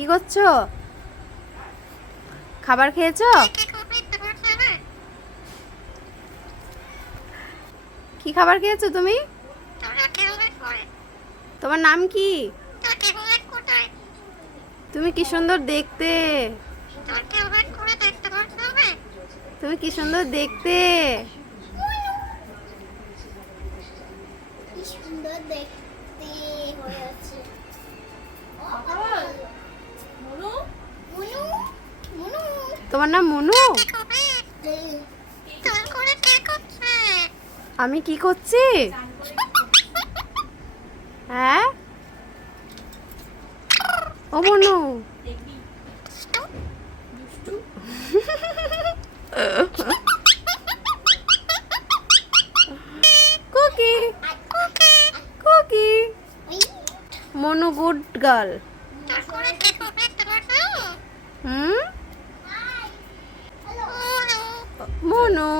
কি করছ? খাবার খেয়েছো? কি খাবার খেয়েছো তুমি? তোমার নাম কি? তুমি কি সুন্দর দেখতে? তুমি কি সুন্দর দেখতে? দেখতে তোমার নাম মনু? আমি কি করছি? হ্যাঁ? ও Manu. Cookie. Cookie. Manu good girl hmm? Manu